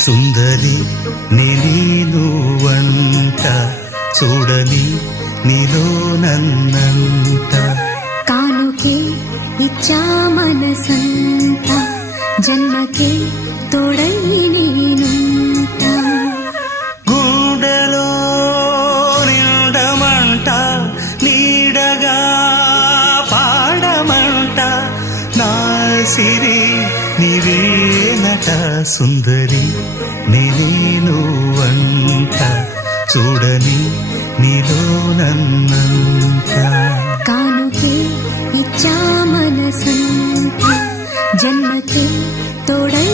సుందరి నేను వంట చూడని నీలో నన్నంట కానుకే ఇచ్చా మనసంత జన్మకే తోడై నేనుంట గుండెలో నిండమంట నీడగా పాడమంట నా సిరి నీవేనట సుందరి నేను వంట చూడని నీలో నన్నంత కానుకే ఇచ్చా మనసంత జన్మకే తోడై